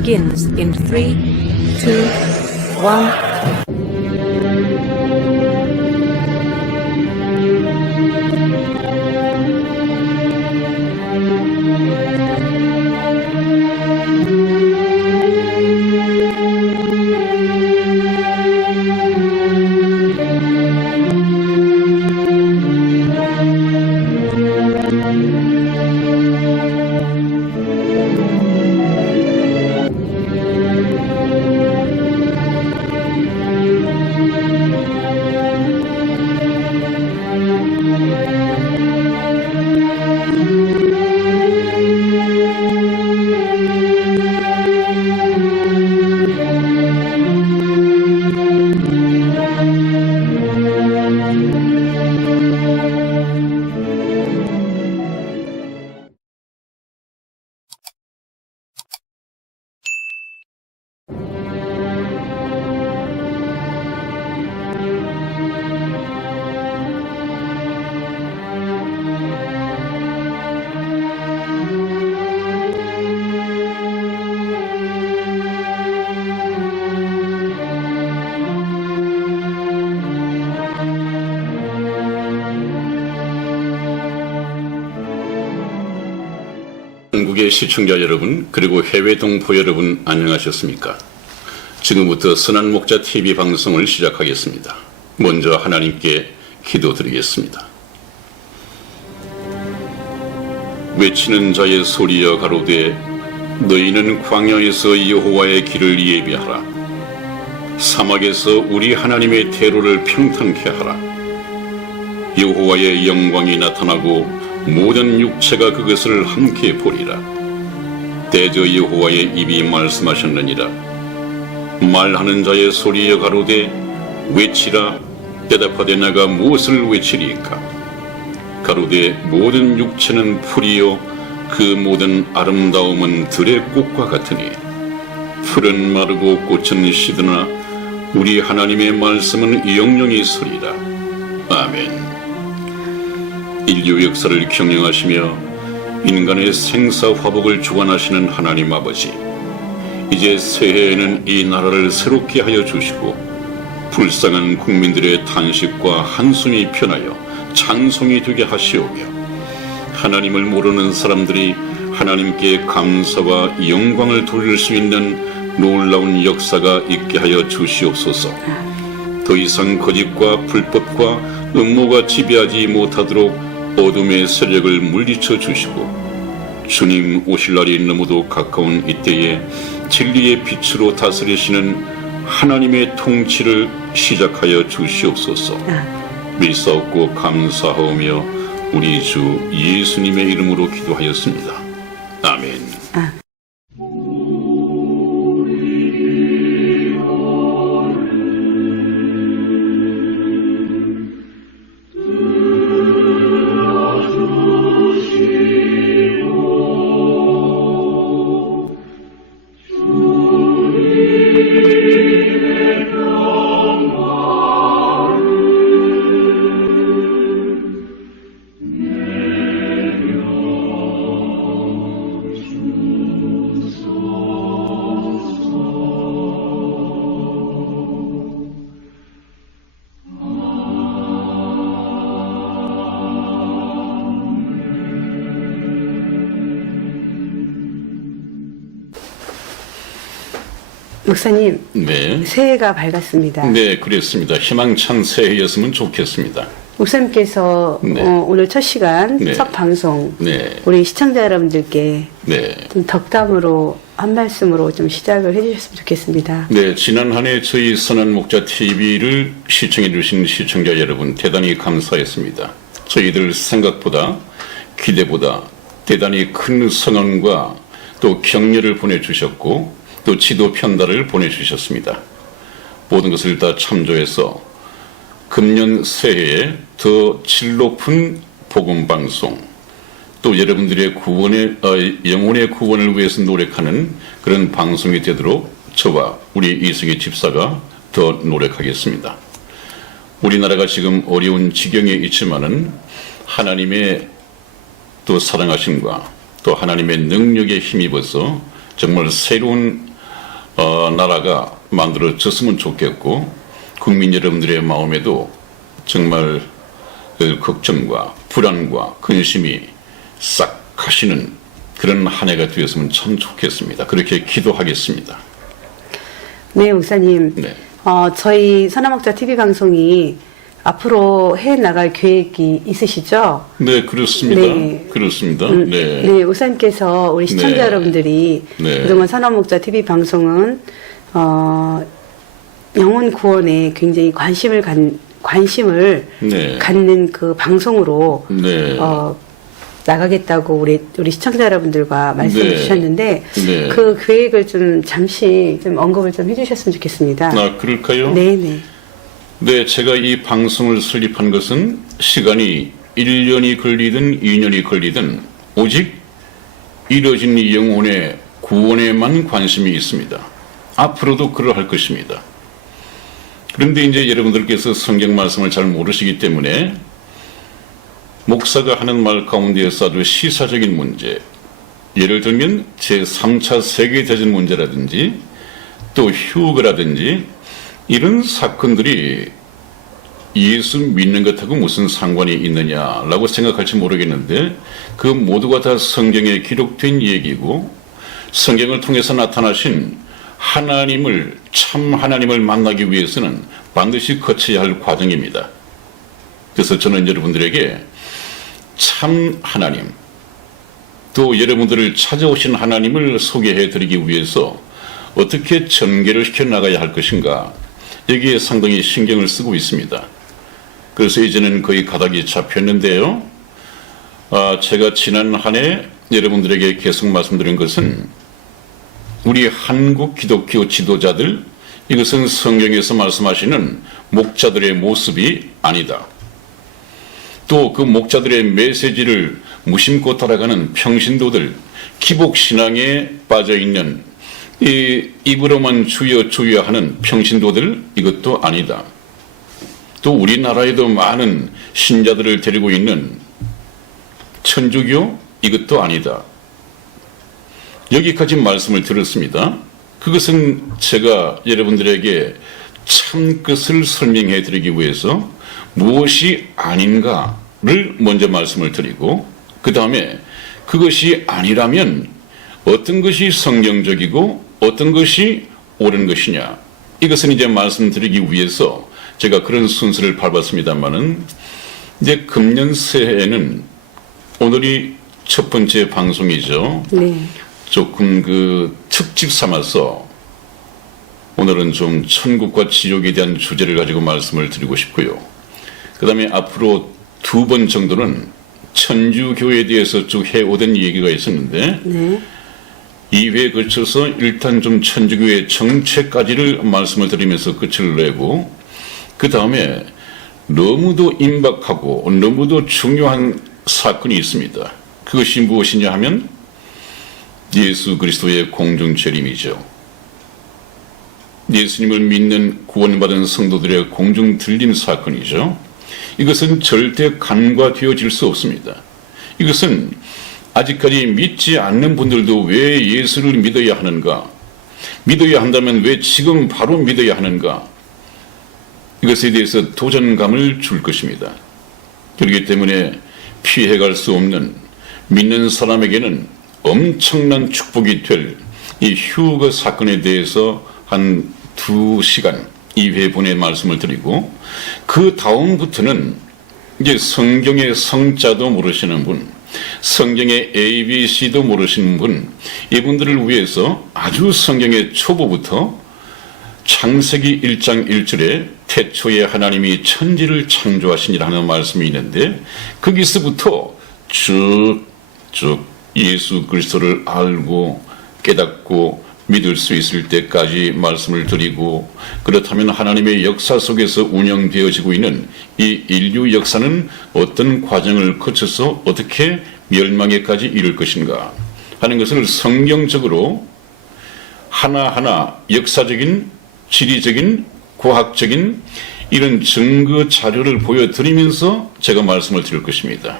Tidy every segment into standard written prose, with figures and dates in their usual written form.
begins in 3, 2, 1. 한국의 시청자 여러분, 그리고 해외 동포 여러분, 안녕하셨습니까? 지금부터 선한 목자 TV 방송을 시작하겠습니다. 먼저 하나님께 기도드리겠습니다. 외치는 자의 소리여 가로되 너희는 광야에서 여호와의 길을 예비하라. 사막에서 우리 하나님의 대로를 평탄케 하라. 여호와의 영광이 나타나고 모든 육체가 그것을 함께 보리라. 대저 여호와의 입이 말씀하셨느니라. 말하는 자의 소리여 가로되 외치라. 대답하되 내가 무엇을 외치리까? 가로되 모든 육체는 풀이요 그 모든 아름다움은 들의 꽃과 같으니 풀은 마르고 꽃은 시드나 우리 하나님의 말씀은 영영이 서리라. 아멘. 인류 역사를 경영하시며 인간의 생사화복을 주관하시는 하나님 아버지, 이제 새해에는 이 나라를 새롭게 하여 주시고 불쌍한 국민들의 탄식과 한숨이 편하여 찬송이 되게 하시오며 하나님을 모르는 사람들이 하나님께 감사와 영광을 돌릴 수 있는 놀라운 역사가 있게 하여 주시옵소서. 더 이상 거짓과 불법과 음모가 지배하지 못하도록 어둠의 세력을 물리쳐 주시고 주님 오실 날이 너무도 가까운 이때에 진리의 빛으로 다스리시는 하나님의 통치를 시작하여 주시옵소서. 믿사옵고 감사하오며 우리 주 예수님의 이름으로 기도하였습니다. 아멘. 목사님, 네. 새해가 밝았습니다. 네, 그랬습니다. 희망찬 새해였으면 좋겠습니다. 목사님께서 네. 오늘 첫 시간, 네. 첫 방송, 네. 우리 시청자 여러분들께 네. 좀 덕담으로 한 말씀으로 좀 시작을 해주셨으면 좋겠습니다. 네, 지난 한 해 저희 선한 목자 TV를 시청해 주신 시청자 여러분 대단히 감사했습니다. 저희들 생각보다 기대보다 대단히 큰 선언과 또 격려를 보내주셨고 또 지도 편달을 보내주셨습니다. 모든 것을 다 참조해서 금년 새해에 더 질 높은 복음 방송, 또 여러분들의 영혼의 구원을 위해서 노력하는 그런 방송이 되도록 저와 우리 이승희 집사가 더 노력하겠습니다. 우리나라가 지금 어려운 지경에 있지만은 하나님의 또 사랑하심과 또 하나님의 능력에 힘입어서 정말 새로운 나라가 만들어졌으면 좋겠고 국민 여러분들의 마음에도 정말 걱정과 불안과 근심이 싹 가시는 그런 한 해가 되었으면 참 좋겠습니다. 그렇게 기도하겠습니다. 네, 목사님. 네. 저희 선화목자 TV 방송이 앞으로 해 나갈 계획이 있으시죠? 네, 그렇습니다. 네. 그렇습니다. 네. 네, 목사님께서 우리 시청자 네. 여러분들이 네. 그동안 선화목자 TV 방송은 영혼 구원에 굉장히 관심을 네. 갖는 그 방송으로 네. 나가겠다고 우리 시청자 여러분들과 말씀해 네. 주셨는데 네. 그 계획을 좀 잠시 좀 언급을 좀 해주셨으면 좋겠습니다. 그럴까요? 네네. 네, 제가 이 방송을 설립한 것은 시간이 1년이 걸리든 2년이 걸리든 오직 이뤄진 영혼의 구원에만 관심이 있습니다. 앞으로도 그러할 것입니다. 그런데 이제 여러분들께서 성경 말씀을 잘 모르시기 때문에 목사가 하는 말 가운데에서 아주 시사적인 문제, 예를 들면 제3차 세계대전 문제라든지 또 휴거라든지 이런 사건들이 예수 믿는 것하고 무슨 상관이 있느냐라고 생각할지 모르겠는데 그 모두가 다 성경에 기록된 얘기고 성경을 통해서 나타나신 하나님을 참 하나님을 만나기 위해서는 반드시 거쳐야 할 과정입니다. 그래서 저는 여러분들에게 참 하나님 또 여러분들을 찾아오신 하나님을 소개해 드리기 위해서 어떻게 전개를 시켜 나가야 할 것인가 여기에 상당히 신경을 쓰고 있습니다. 그래서 이제는 거의 가닥이 잡혔는데요. 제가 지난 한 해 여러분들에게 계속 말씀드린 것은 우리 한국 기독교 지도자들 이것은 성경에서 말씀하시는 목자들의 모습이 아니다. 또 그 목자들의 메시지를 무심코 따라가는 평신도들 기복신앙에 빠져있는 입으로만 주여 주여 하는 평신도들 이것도 아니다. 또 우리나라에도 많은 신자들을 데리고 있는 천주교 이것도 아니다. 여기까지 말씀을 들었습니다. 그것은 제가 여러분들에게 참 것을 설명해 드리기 위해서 무엇이 아닌가를 먼저 말씀을 드리고 그 다음에 그것이 아니라면 어떤 것이 성경적이고 어떤 것이 옳은 것이냐 이것은 이제 말씀드리기 위해서 제가 그런 순서를 밟았습니다만은 이제 금년 새해에는 오늘이 첫 번째 방송이죠. 네. 조금 그 특집 삼아서 오늘은 좀 천국과 지옥에 대한 주제를 가지고 말씀을 드리고 싶고요. 그 다음에 앞으로 2번 정도는 천주교에 대해서 쭉 해오던 얘기가 있었는데 네. 2회에 걸쳐서 일단 좀 천주교의 정체까지를 말씀을 드리면서 끝을 내고 그 다음에 너무도 임박하고 너무도 중요한 사건이 있습니다. 그것이 무엇이냐 하면 예수 그리스도의 공중 재림이죠. 예수님을 믿는 구원받은 성도들의 공중 들림 사건이죠. 이것은 절대 간과되어질 수 없습니다. 이것은 아직까지 믿지 않는 분들도 왜 예수를 믿어야 하는가? 믿어야 한다면 왜 지금 바로 믿어야 하는가? 이것에 대해서 도전감을 줄 것입니다. 그렇기 때문에 피해갈 수 없는 믿는 사람에게는 엄청난 축복이 될 이 휴거 사건에 대해서 한 2시간 2회분의 말씀을 드리고 그 다음부터는 이제 성경의 성자도 모르시는 분, 성경의 ABC도 모르시는 분, 이분들을 위해서 아주 성경의 초보부터 창세기 1장 1절에 태초에 하나님이 천지를 창조하시니라 하는 말씀이 있는데 거기서부터 쭉 예수 그리스도를 알고 깨닫고 믿을 수 있을 때까지 말씀을 드리고 그렇다면 하나님의 역사 속에서 운영되어지고 있는 이 인류 역사는 어떤 과정을 거쳐서 어떻게 멸망에까지 이를 것인가 하는 것을 성경적으로 하나하나 역사적인 지리적인 과학적인 이런 증거 자료를 보여드리면서 제가 말씀을 드릴 것입니다.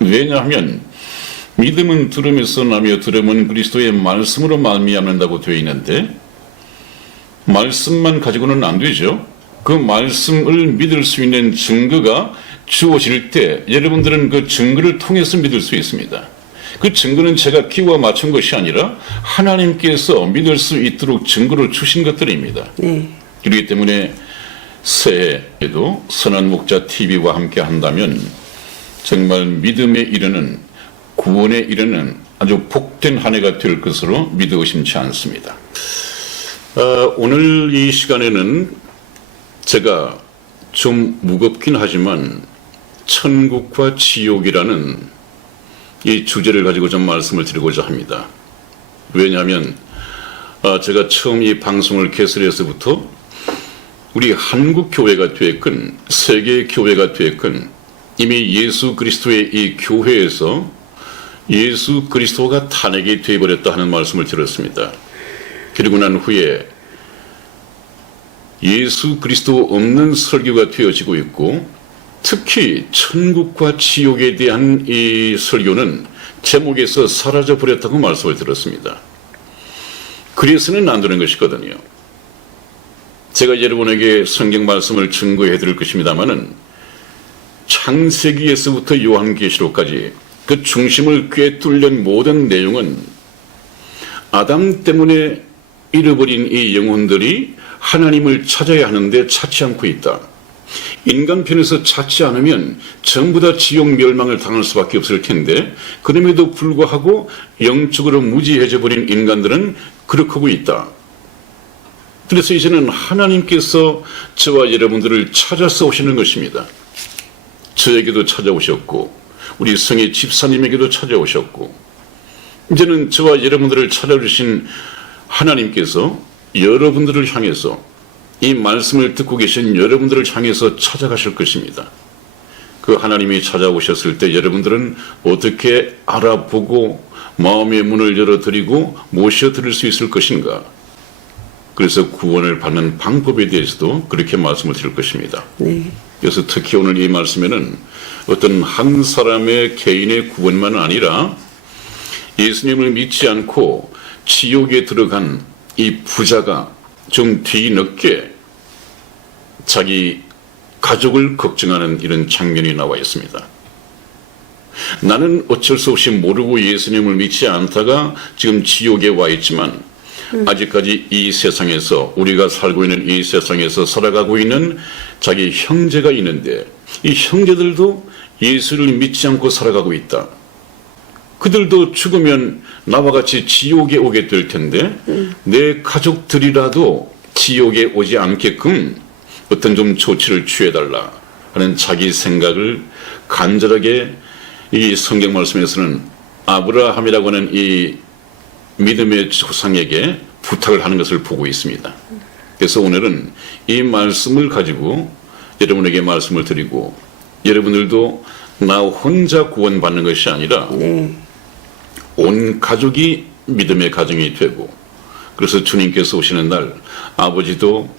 왜냐하면 믿음은 들음에서 나며 들음은 그리스도의 말씀으로 말미암는다고 되어 있는데 말씀만 가지고는 안 되죠. 그 말씀을 믿을 수 있는 증거가 주어질 때 여러분들은 그 증거를 통해서 믿을 수 있습니다. 그 증거는 제가 기와 맞춘 것이 아니라 하나님께서 믿을 수 있도록 증거를 주신 것들입니다. 네. 그렇기 때문에 새해에도 선한 목자 TV와 함께 한다면 정말 믿음에 이르는, 구원에 이르는 아주 복된 한 해가 될 것으로 믿어 의심치 않습니다. 오늘 이 시간에는 제가 좀 무겁긴 하지만 천국과 지옥이라는 이 주제를 가지고 좀 말씀을 드리고자 합니다. 왜냐하면 제가 처음 이 방송을 개설해서부터 우리 한국 교회가 되었건 세계 교회가 되었건 이미 예수 그리스도의 이 교회에서 예수 그리스도가 탄핵이 되어버렸다 하는 말씀을 들었습니다. 그리고 난 후에 예수 그리스도 없는 설교가 되어지고 있고 특히 천국과 지옥에 대한 이 설교는 제목에서 사라져 버렸다고 말씀을 들었습니다. 그래서는 안 되는 것이거든요. 제가 여러분에게 성경 말씀을 증거해 드릴 것입니다마는 창세기에서부터 요한계시록까지 그 중심을 꿰뚫는 모든 내용은 아담 때문에 잃어버린 이 영혼들이 하나님을 찾아야 하는데 찾지 않고 있다. 인간 편에서 찾지 않으면 전부 다 지옥 멸망을 당할 수밖에 없을 텐데 그럼에도 불구하고 영적으로 무지해져 버린 인간들은 그렇게 하고 있다. 그래서 이제는 하나님께서 저와 여러분들을 찾아서 오시는 것입니다. 저에게도 찾아오셨고 우리 성의 집사님에게도 찾아오셨고 이제는 저와 여러분들을 찾아주신 하나님께서 여러분들을 향해서 이 말씀을 듣고 계신 여러분들을 향해서 찾아가실 것입니다. 그 하나님이 찾아오셨을 때 여러분들은 어떻게 알아보고 마음의 문을 열어드리고 모셔드릴 수 있을 것인가? 그래서 구원을 받는 방법에 대해서도 그렇게 말씀을 드릴 것입니다. 네. 그래서 특히 오늘 이 말씀에는 어떤 한 사람의 개인의 구원만 아니라 예수님을 믿지 않고 지옥에 들어간 이 부자가 좀 뒤늦게 자기 가족을 걱정하는 이런 장면이 나와 있습니다. 나는 어쩔 수 없이 모르고 예수님을 믿지 않다가 지금 지옥에 와 있지만 아직까지 이 세상에서 우리가 살고 있는 이 세상에서 살아가고 있는 자기 형제가 있는데 이 형제들도 예수를 믿지 않고 살아가고 있다. 그들도 죽으면 나와 같이 지옥에 오게 될 텐데 내 가족들이라도 지옥에 오지 않게끔 어떤 좀 조치를 취해달라 하는 자기 생각을 간절하게 이 성경 말씀에서는 아브라함이라고 하는 이 믿음의 조상에게 부탁을 하는 것을 보고 있습니다. 그래서 오늘은 이 말씀을 가지고 여러분에게 말씀을 드리고 여러분들도 나 혼자 구원받는 것이 아니라 온 가족이 믿음의 가정이 되고 그래서 주님께서 오시는 날 아버지도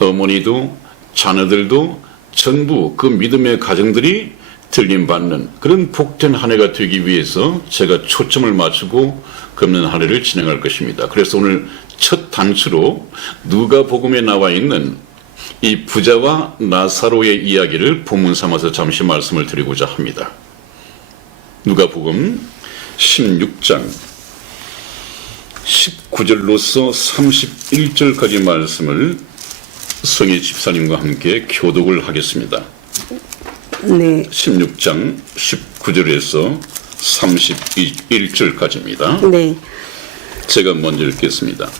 어머니도 자녀들도 전부 그 믿음의 가정들이 들림받는 그런 복된 한 해가 되기 위해서 제가 초점을 맞추고 금년 한 해를 진행할 것입니다. 그래서 오늘 첫 단추로 누가복음에 나와 있는 이 부자와 나사로의 이야기를 본문 삼아서 잠시 말씀을 드리고자 합니다. 누가복음 16장 19절로서 31절까지 말씀을 성의 집사님과 함께 교독을 하겠습니다. 네. 16장 19절에서 31절까지입니다. 네. 제가 먼저 읽겠습니다.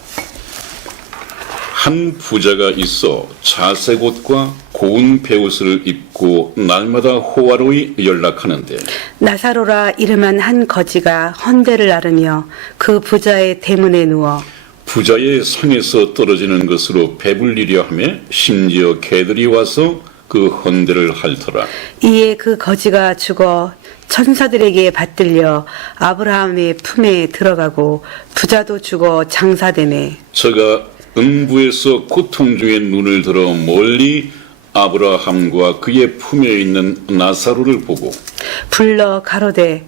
한 부자가 있어 자색 옷과 고운 베옷을 입고 날마다 호화로이 연락하는데 나사로라 이름한 한 거지가 헌대를 앓으며 그 부자의 대문에 누워 부자의 상에서 떨어지는 것으로 배불리려 하며 심지어 개들이 와서 그 헌대를 핥더라. 이에 그 거지가 죽어 천사들에게 받들려 아브라함의 품에 들어가고 부자도 죽어 장사되매 저가 음부에서 고통 중에 눈을 들어 멀리 아브라함과 그의 품에 있는 나사로를 보고 불러 가로되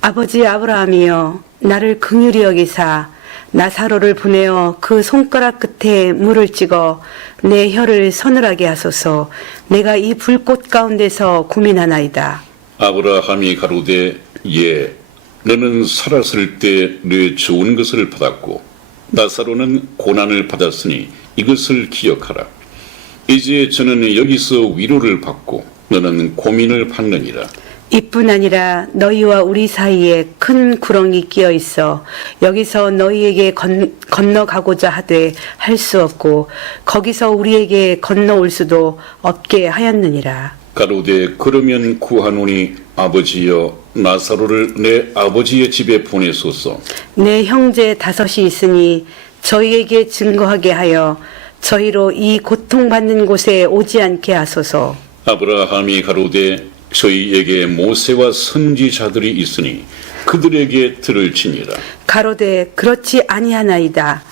아버지 아브라함이여 나를 긍휼히 여기사 나사로를 보내어 그 손가락 끝에 물을 찍어 내 혀를 서늘하게 하소서. 내가 이 불꽃 가운데서 고민하나이다. 아브라함이 가로되 예 너는 살았을 때 내 좋은 것을 받았고 나사로는 고난을 받았으니 이것을 기억하라. 이제 저는 여기서 위로를 받고 너는 고민을 받느니라. 이뿐 아니라 너희와 우리 사이에 큰 구렁이 끼어 있어 여기서 너희에게 건너가고자 하되 할 수 없고 거기서 우리에게 건너올 수도 없게 하였느니라. 가로되 그러면 구하노니 아버지여 나사로를 내 아버지의 집에 보내소서. 내 형제 5이 있으니 저희에게 증거하게 하여 저희로 이 고통받는 곳에 오지 않게 하소서. 아브라함이 가로되 저희에게 모세와 선지자들이 있으니 그들에게 들을지니라. 가로되 그렇지 아니하나이다.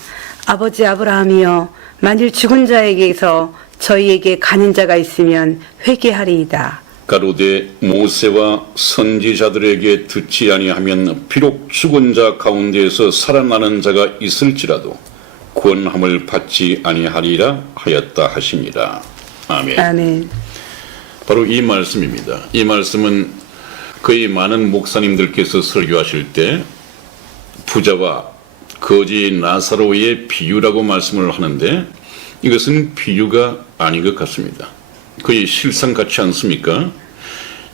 아버지 아브라함이여 만일 죽은 자에게서 저희에게 가는 자가 있으면 회개하리이다. 가로되 모세와 선지자들에게 듣지 아니하면 비록 죽은 자 가운데에서 살아나는 자가 있을지라도 구원함을 받지 아니하리라 하였다 하시니라. 아멘. 아멘. 바로 이 말씀입니다. 이 말씀은 거의 많은 목사님들께서 설교하실 때 부자와 거지 나사로의 비유라고 말씀을 하는데 이것은 비유가 아닌 것 같습니다. 거의 실상 같지 않습니까?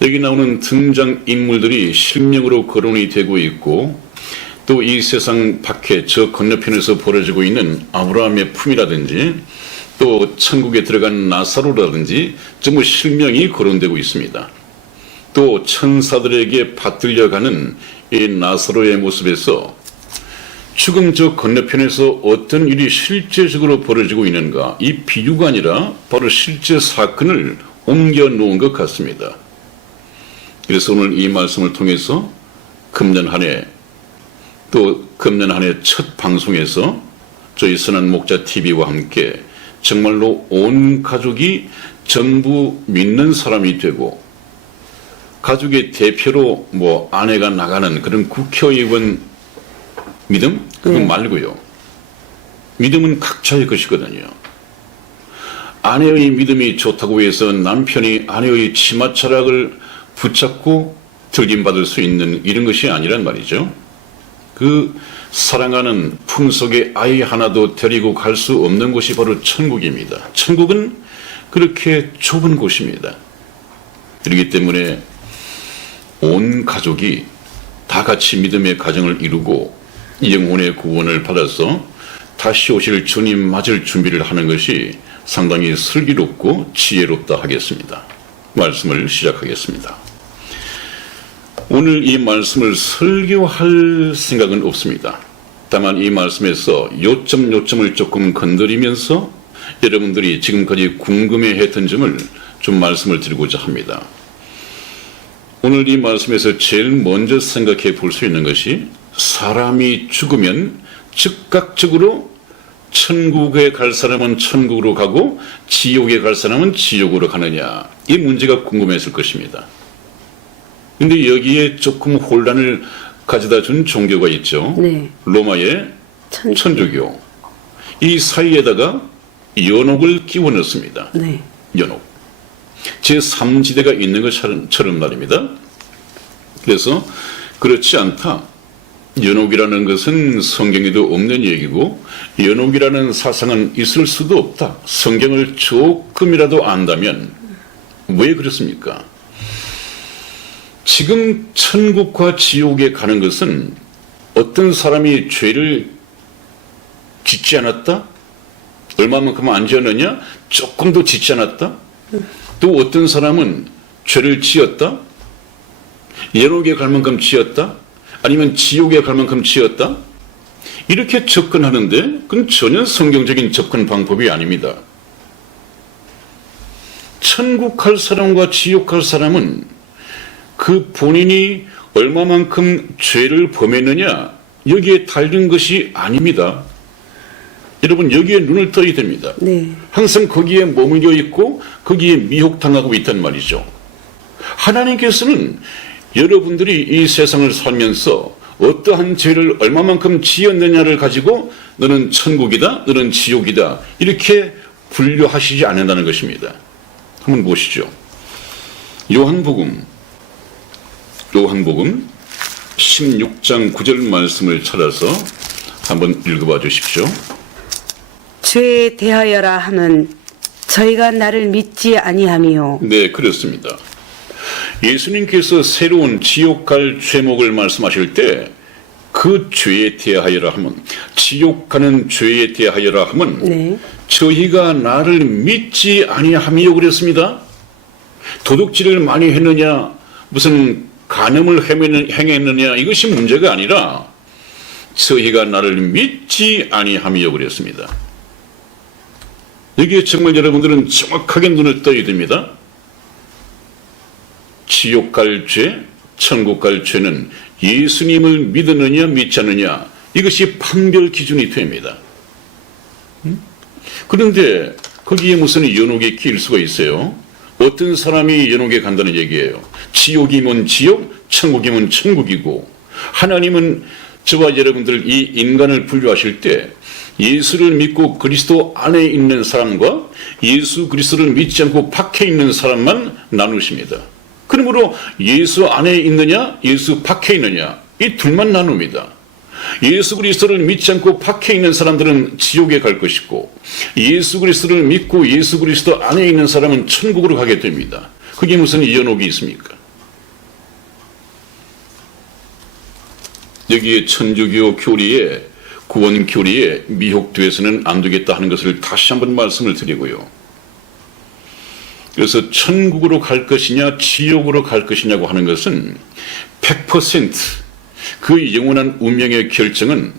여기 나오는 등장 인물들이 실명으로 거론이 되고 있고 또 이 세상 밖에 저 건너편에서 벌어지고 있는 아브라함의 품이라든지 또 천국에 들어간 나사로라든지 전부 실명이 거론되고 있습니다. 또 천사들에게 받들려가는 이 나사로의 모습에서 지금 저 건너편에서 어떤 일이 실제적으로 벌어지고 있는가, 이 비유가 아니라 바로 실제 사건을 옮겨 놓은 것 같습니다. 그래서 오늘 이 말씀을 통해서 금년 한 해 또 금년 한 해 첫 방송에서 저희 선한 목자 TV와 함께 정말로 온 가족이 전부 믿는 사람이 되고 가족의 대표로 뭐 아내가 나가는 그런 국회의원 믿음? 그건 말고요. 믿음은 각자의 것이거든요. 아내의 믿음이 좋다고 해서 남편이 아내의 치마자락을 붙잡고 들림받을 수 있는 이런 것이 아니란 말이죠. 그 사랑하는 품속에 아이 하나도 데리고 갈 수 없는 곳이 바로 천국입니다. 천국은 그렇게 좁은 곳입니다. 그렇기 때문에 온 가족이 다 같이 믿음의 가정을 이루고 영혼의 구원을 받아서 다시 오실 주님 맞을 준비를 하는 것이 상당히 슬기롭고 지혜롭다 하겠습니다. 말씀을 시작하겠습니다. 오늘 이 말씀을 설교할 생각은 없습니다. 다만 이 말씀에서 요점을 조금 건드리면서 여러분들이 지금까지 궁금해했던 점을 좀 말씀을 드리고자 합니다. 오늘 이 말씀에서 제일 먼저 생각해 볼 수 있는 것이 사람이 죽으면 즉각적으로 천국에 갈 사람은 천국으로 가고 지옥에 갈 사람은 지옥으로 가느냐, 이 문제가 궁금했을 것입니다. 근데 여기에 조금 혼란을 가져다 준 종교가 있죠. 네. 로마의 천주교. 이 사이에다가 연옥을 끼워 넣습니다. 네. 연옥. 제3지대가 있는 것처럼 말입니다. 그래서 그렇지 않다. 연옥이라는 것은 성경에도 없는 얘기고 연옥이라는 사상은 있을 수도 없다. 성경을 조금이라도 안다면 왜 그렇습니까? 지금 천국과 지옥에 가는 것은 어떤 사람이 죄를 짓지 않았다? 얼마만큼 안 지었느냐? 조금도 짓지 않았다? 또 어떤 사람은 죄를 지었다? 연옥에 갈 만큼 지었다? 아니면 지옥에 갈 만큼 지었다? 이렇게 접근하는데 그건 전혀 성경적인 접근 방법이 아닙니다. 천국 갈 사람과 지옥 갈 사람은 그 본인이 얼마만큼 죄를 범했느냐 여기에 달린 것이 아닙니다. 여러분 여기에 눈을 떠야 됩니다. 네. 항상 거기에 머물러 있고 거기에 미혹당하고 있단 말이죠. 하나님께서는 여러분들이 이 세상을 살면서 어떠한 죄를 얼마만큼 지었느냐를 가지고 너는 천국이다, 너는 지옥이다 이렇게 분류하시지 않는다는 것입니다. 한번 보시죠. 요한복음 16장 9절 말씀을 찾아서 한번 읽어봐 주십시오. 죄에 대하여라 함은 저희가 나를 믿지 아니함이요. 네, 그렇습니다. 예수님께서 새로운 지옥 갈 죄목을 말씀하실 때 그 죄에 대하여라 함은, 지옥 가는 죄에 대하여라 함은 네. 저희가 나를 믿지 아니함이요 그랬습니다. 도둑질을 많이 했느냐, 무슨 간음을 행했느냐, 이것이 문제가 아니라 저희가 나를 믿지 아니함이요 그랬습니다. 여기에 정말 여러분들은 정확하게 눈을 떠야 됩니다. 지옥 갈 죄, 천국 갈 죄는 예수님을 믿느냐 믿지 않느냐, 이것이 판별 기준이 됩니다. 그런데 거기에 무슨 연옥에 끼일 수가 있어요? 어떤 사람이 연옥에 간다는 얘기예요. 지옥이면 지옥, 천국이면 천국이고, 하나님은 저와 여러분들 이 인간을 분류하실 때 예수를 믿고 그리스도 안에 있는 사람과 예수 그리스도를 믿지 않고 밖에 있는 사람만 나누십니다. 그러므로 예수 안에 있느냐, 예수 밖에 있느냐, 이 둘만 나눕니다. 예수 그리스도를 믿지 않고 밖에 있는 사람들은 지옥에 갈 것이고, 예수 그리스도를 믿고 예수 그리스도 안에 있는 사람은 천국으로 가게 됩니다. 그게 무슨 연옥이 있습니까? 여기에 천주교 교리에, 구원 교리에 미혹돼서는 안 되겠다 하는 것을 다시 한번 말씀을 드리고요. 그래서 천국으로 갈 것이냐 지옥으로 갈 것이냐고 하는 것은 100% 그 영원한 운명의 결정은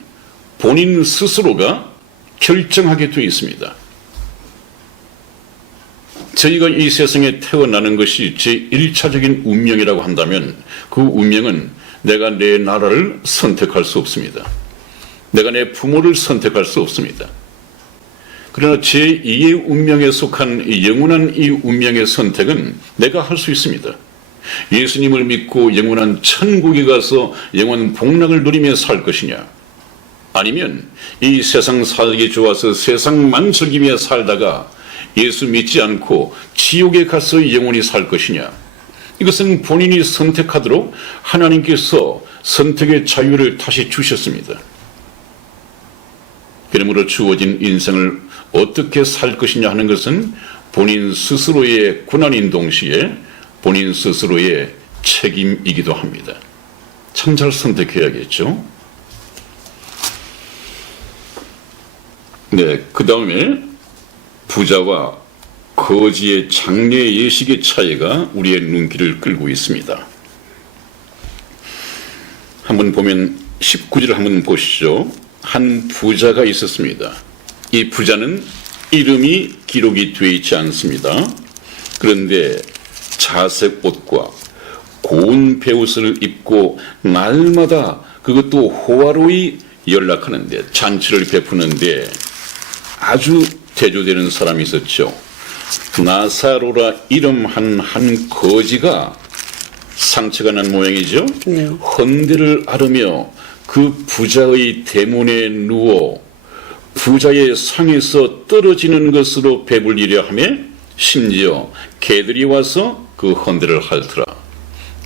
본인 스스로가 결정하게 되어 있습니다. 저희가 이 세상에 태어나는 것이 제1차적인 운명이라고 한다면 그 운명은 내가 내 나라를 선택할 수 없습니다. 내가 내 부모를 선택할 수 없습니다. 그러나 제2의 운명에 속한 영원한 이 운명의 선택은 내가 할 수 있습니다. 예수님을 믿고 영원한 천국에 가서 영원 복락을 누리며 살 것이냐, 아니면 이 세상 살기 좋아서 세상만 즐기며 살다가 예수 믿지 않고 지옥에 가서 영원히 살 것이냐, 이것은 본인이 선택하도록 하나님께서 선택의 자유를 다시 주셨습니다. 그러므로 주어진 인생을 어떻게 살 것이냐 하는 것은 본인 스스로의 고난인 동시에 본인 스스로의 책임이기도 합니다. 참 잘 선택해야겠죠. 네, 그 다음에 부자와 거지의 장래 예식의 차이가 우리의 눈길을 끌고 있습니다. 한번 보면 19절을 한번 보시죠. 한 부자가 있었습니다. 이 부자는 이름이 기록이 되어 있지 않습니다. 그런데 자색 옷과 고운 베옷을 입고 날마다 그것도 호화로이 연락하는데, 잔치를 베푸는데 아주 대조되는 사람이 있었죠. 나사로라 이름한 한 거지가 상처가 난 모양이죠. 네. 헌대를 앓으며 그 부자의 대문에 누워 부자의 상에서 떨어지는 것으로 배불리려 하며 심지어 개들이 와서 그 헌대를 핥더라.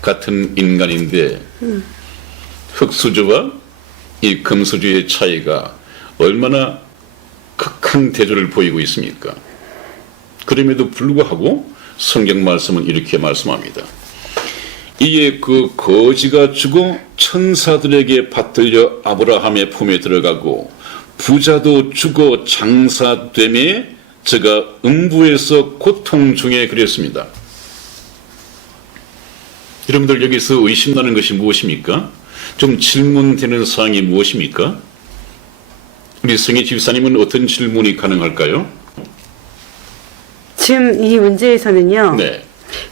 같은 인간인데 흙수저와 이 금수저의 차이가 얼마나 극한 대조를 보이고 있습니까? 그럼에도 불구하고 성경 말씀은 이렇게 말씀합니다. 이에 그 거지가 죽어 천사들에게 받들려 아브라함의 품에 들어가고 부자도 죽어 장사되매 저가 음부에서 고통 중에 그랬습니다. 여러분들 여기서 의심나는 것이 무엇입니까? 좀 질문되는 사항이 무엇입니까? 우리 성희 집사님은 어떤 질문이 가능할까요? 지금 이 문제에서는요. 네.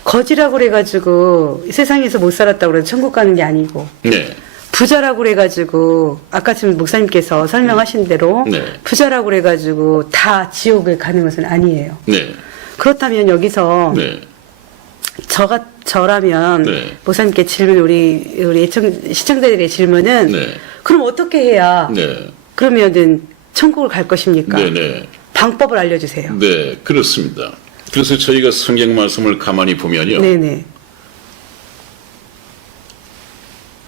거지라고 그래가지고 세상에서 못 살았다고 그래서 천국 가는 게 아니고, 네. 부자라고 그래가지고 아까 지금 목사님께서 설명하신 대로 네. 부자라고 그래가지고 다 지옥을 가는 것은 아니에요. 네. 그렇다면 여기서 네. 저라면 네. 목사님께 질문 우리 시청자들의 질문은 네. 그럼 어떻게 해야 네. 그러면은 천국을 갈 것입니까? 네네. 방법을 알려주세요. 네, 그렇습니다. 그래서 저희가 성경 말씀을 가만히 보면요. 네네.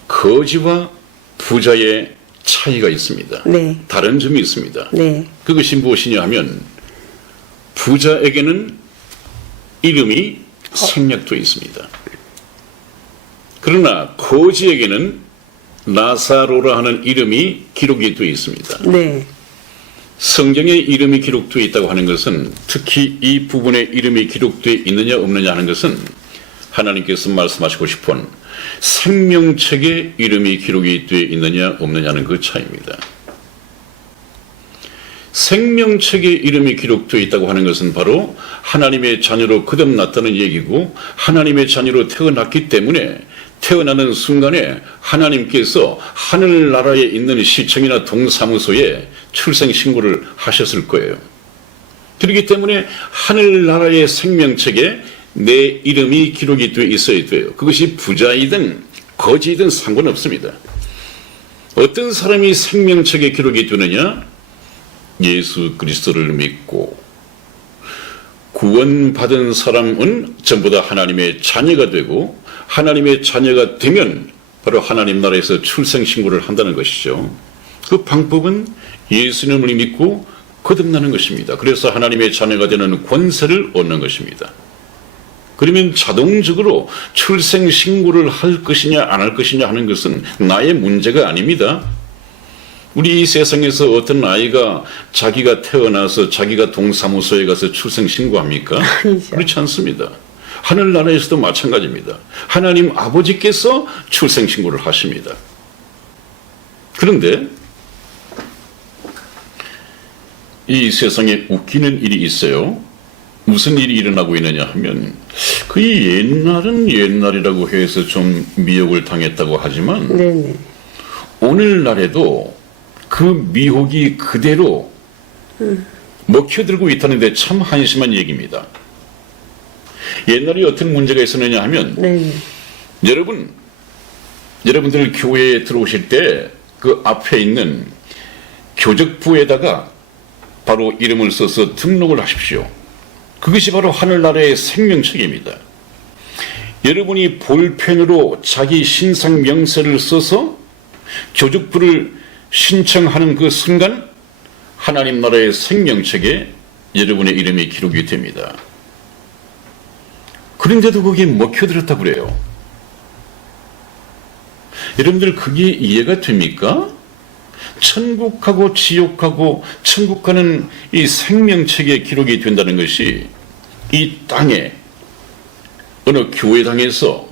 거지와 부자의 차이가 있습니다. 네. 다른 점이 있습니다. 네. 그것이 무엇이냐 하면 부자에게는 이름이 생략되어 있습니다. 그러나 거지에게는 나사로라 하는 이름이 기록이 되어 있습니다. 네. 성경에 이름이 기록되어 있다고 하는 것은 특히 이 부분에 이름이 기록되어 있느냐 없느냐 하는 것은 하나님께서 말씀하시고 싶은 생명책에 이름이 기록이 되어 있느냐 없느냐는 그 차이입니다. 생명책에 이름이 기록되어 있다고 하는 것은 바로 하나님의 자녀로 거듭났다는 얘기고 하나님의 자녀로 태어났기 때문에 태어나는 순간에 하나님께서 하늘나라에 있는 시청이나 동사무소에 출생신고를 하셨을 거예요. 그렇기 때문에 하늘나라의 생명책에 내 이름이 기록이 되어 있어야 돼요. 그것이 부자이든 거지이든 상관없습니다. 어떤 사람이 생명책에 기록이 되느냐? 예수 그리스도를 믿고 구원받은 사람은 전부 다 하나님의 자녀가 되고 하나님의 자녀가 되면 바로 하나님 나라에서 출생신고를 한다는 것이죠. 그 방법은 예수님을 믿고 거듭나는 것입니다. 그래서 하나님의 자녀가 되는 권세를 얻는 것입니다. 그러면 자동적으로 출생신고를 할 것이냐 안 할 것이냐 하는 것은 나의 문제가 아닙니다. 우리 이 세상에서 어떤 아이가 자기가 태어나서 자기가 동사무소에 가서 출생신고합니까? 아니죠. 그렇지 않습니다. 하늘나라에서도 마찬가지입니다. 하나님 아버지께서 출생신고를 하십니다. 그런데 이 세상에 웃기는 일이 있어요. 무슨 일이 일어나고 있느냐 하면 그 옛날은 옛날이라고 해서 좀 미혹을 당했다고 하지만 네네. 오늘날에도 그 미혹이 그대로 먹혀들고 있다는데 참 한심한 얘기입니다. 옛날에 어떤 문제가 있었느냐 하면 네네. 여러분들 교회에 들어오실 때 그 앞에 있는 교적부에다가 바로 이름을 써서 등록을 하십시오. 그것이 바로 하늘나라의 생명책입니다. 여러분이 볼펜으로 자기 신상 명세를 써서 교적부를 신청하는 그 순간 하나님 나라의 생명책에 여러분의 이름이 기록이 됩니다. 그런데도 거기에 먹혀들었다고 그래요. 여러분들 그게 이해가 됩니까? 천국하고 지옥하고 천국 가는 이 생명책에 기록이 된다는 것이 이 땅에 어느 교회당에서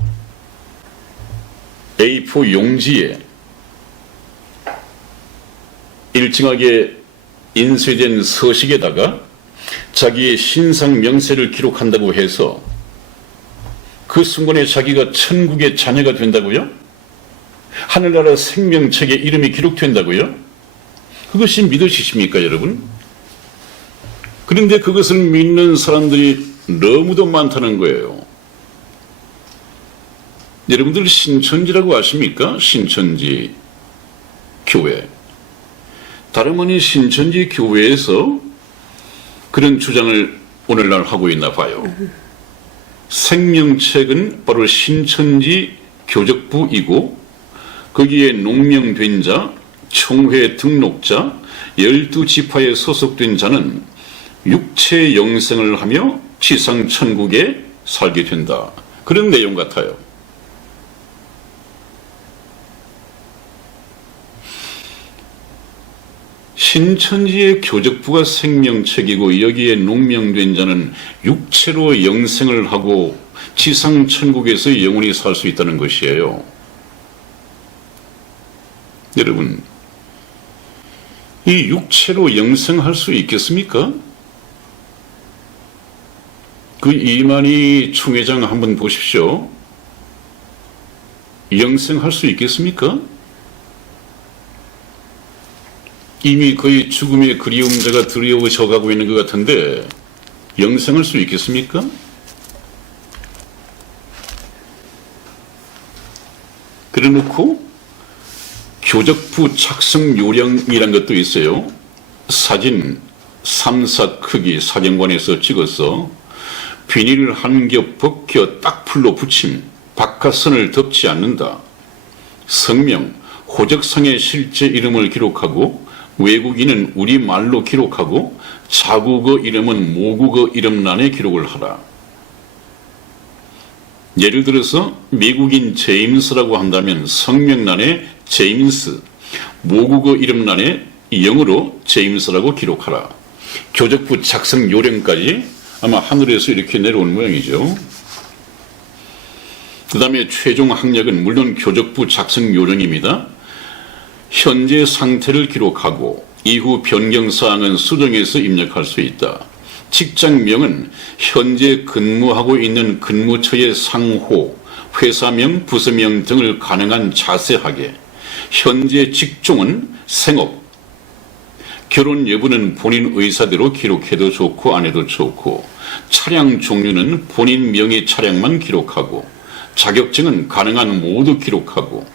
A4 용지에 일정하게 인쇄된 서식에다가 자기의 신상 명세를 기록한다고 해서 그 순간에 자기가 천국의 자녀가 된다고요? 하늘나라 생명책에 이름이 기록된다고요? 그것이 믿으시십니까, 여러분? 그런데 그것을 믿는 사람들이 너무도 많다는 거예요. 여러분들 신천지라고 아십니까? 신천지 교회. 다름 아닌 신천지 교회에서 그런 주장을 오늘날 하고 있나 봐요. 생명책은 바로 신천지 교적부이고 거기에 농명된 자, 총회 등록자, 12지파에 소속된 자는 육체 영생을 하며 지상 천국에 살게 된다. 그런 내용 같아요. 신천지의 교적부가 생명책이고 여기에 농명된 자는 육체로 영생을 하고 지상 천국에서 영원히 살 수 있다는 것이에요. 여러분, 이 육체로 영생할 수 있겠습니까? 그 이만희 총회장 한번 보십시오. 영생할 수 있겠습니까? 이미 거의 죽음의 그리움자가 드리워져 가고 있는 것 같은데 영생할 수 있겠습니까? 그래놓고 교적부 작성 요령이란 것도 있어요. 사진 3사 크기 사정관에서 찍어서 비닐 한 겹 벗겨 딱풀로 붙임, 바깥선을 덮지 않는다. 성명, 호적상의 실제 이름을 기록하고 외국인은 우리말로 기록하고 자국어 이름은 모국어 이름란에 기록을 하라. 예를 들어서 미국인 제임스라고 한다면 성명란에 제임스, 모국어 이름란에 영어로 제임스라고 기록하라. 교적부 작성 요령까지 아마 하늘에서 이렇게 내려온 모양이죠. 그 다음에 최종 학력은 물론 교적부 작성 요령입니다. 현재 상태를 기록하고 이후 변경사항은 수정해서 입력할 수 있다. 직장명은 현재 근무하고 있는 근무처의 상호, 회사명, 부서명 등을 가능한 자세하게. 현재 직종은 생업. 결혼 여부는 본인 의사대로 기록해도 좋고 안 해도 좋고. 차량 종류는 본인 명의 차량만 기록하고. 자격증은 가능한 모두 기록하고.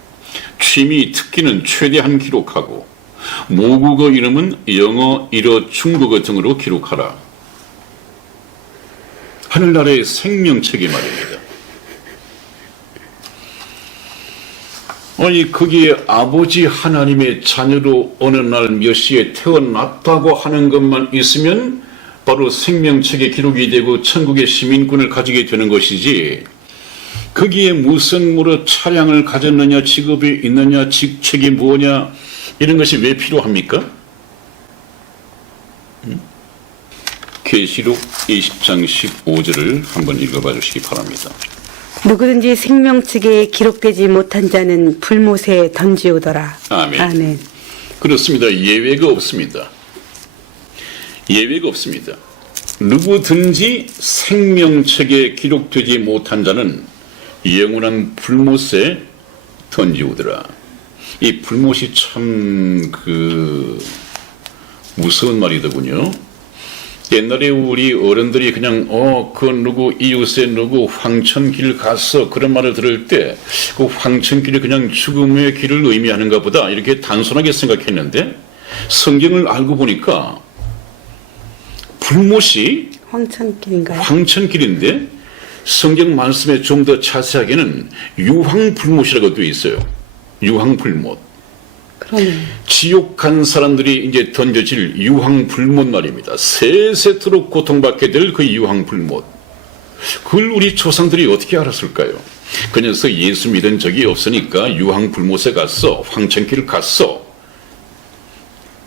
취미, 특기는 최대한 기록하고. 모국어 이름은 영어, 일어, 중국어 등으로 기록하라. 하늘나라의 생명책이 말입니다. 아니 거기에 아버지 하나님의 자녀로 어느 날 몇 시에 태어났다고 하는 것만 있으면 바로 생명책에 기록이 되고 천국의 시민권을 가지게 되는 것이지, 거기에 무슨 차량을 가졌느냐, 직업이 있느냐, 직책이 뭐냐, 이런 것이 왜 필요합니까? 계시록 20장 15절을 한번 읽어봐 주시기 바랍니다. 누구든지 생명책에 기록되지 못한 자는 불못에 던지오더라. 아멘. 아멘. 그렇습니다. 예외가 없습니다. 예외가 없습니다. 누구든지 생명책에 기록되지 못한 자는 영원한 불못에 던지오더라. 이 불못이 참 무서운 말이더군요. 옛날에 우리 어른들이 그냥 그 누구 이웃에 누구 황천길 갔어 그런 말을 들을 때 그 황천길이 그냥 죽음의 길을 의미하는가 보다 이렇게 단순하게 생각했는데, 성경을 알고 보니까 불못이 황천길인가요? 황천길인데 성경 말씀에 좀 더 자세하게는 유황불못이라고 되어 있어요. 유황불못. 그러네. 지옥 간 사람들이 이제 던져질 유황불못 말입니다. 세세토록 고통받게 될 그 유황불못. 그걸 우리 조상들이 어떻게 알았을까요? 그 녀석 예수 믿은 적이 없으니까 유황불못에 갔어. 황천길을 갔어.